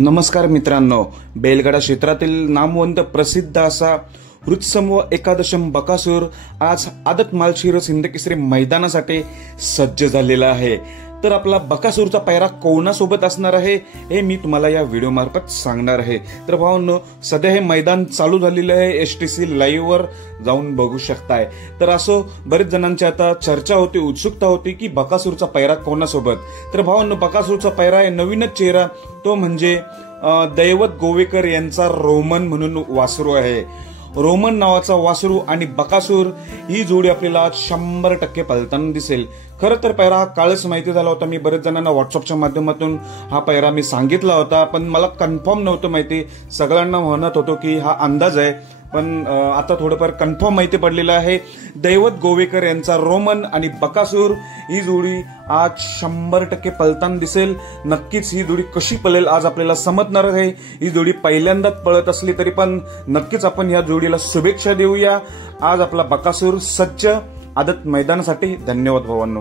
नमस्कार मित्रांनो, बेलगडा क्षेत्रातील नामवंत प्रसिद्ध असा वृत्समूह एकादशम बकासूर आज आदत माळशिरस हिंदकेसरी मैदानासाठी सज्ज झालेला आहे। तर आपला बकासूरचा पायरा कोणासोबत असणार आहे हे मी तुम्हाला या व्हिडिओ मार्फत सांगणार आहे। तर भावांनो, सध्या हे मैदान चालू झालेलं आहे, STC लाईव्ह वर जाऊन बघू शकताय। तर असो बरेच जणांची आता चर्चा होती, उत्सुकता होती की बकासूरचा पायरा कोणासोबत। तर भावांनो, बकासूरचा पायरा आहे नवीनच चेहरा, तो म्हणजे दैवत गोवेकर यांचा रोमन म्हणून वासरू आहे। रोमन नावाचा वासरू आणि बकासूर ही जोडी आपल्याला 100% पळताना दिसेल। खरं तर पायरा हा काळच माहिती झाला होता, मी बरेच जणांना व्हॉट्सअपच्या माध्यमातून हा पायरा मी सांगितला होता, पण मला कन्फर्म नव्हतं माहिती। सगळ्यांना म्हणत होतो की हा अंदाज आहे, पण आता थोडंफार कन्फर्म माहिती पडलेलं आहे। दैवत गोवेकर यांचा रोमन आणि बकासूर ही जोडी आज 100% पळताना दिसेल। नक्कीच ही जोडी कशी पळेल आज आपल्याला समजणार आहे। ही जोडी पहिल्यांदाच पळत असली तरी पण नक्कीच आपण या जोडीला शुभेच्छा देऊया। आज आपला बकासूर सज्ज आदत मैदानासाठी। धन्यवाद भावांनो।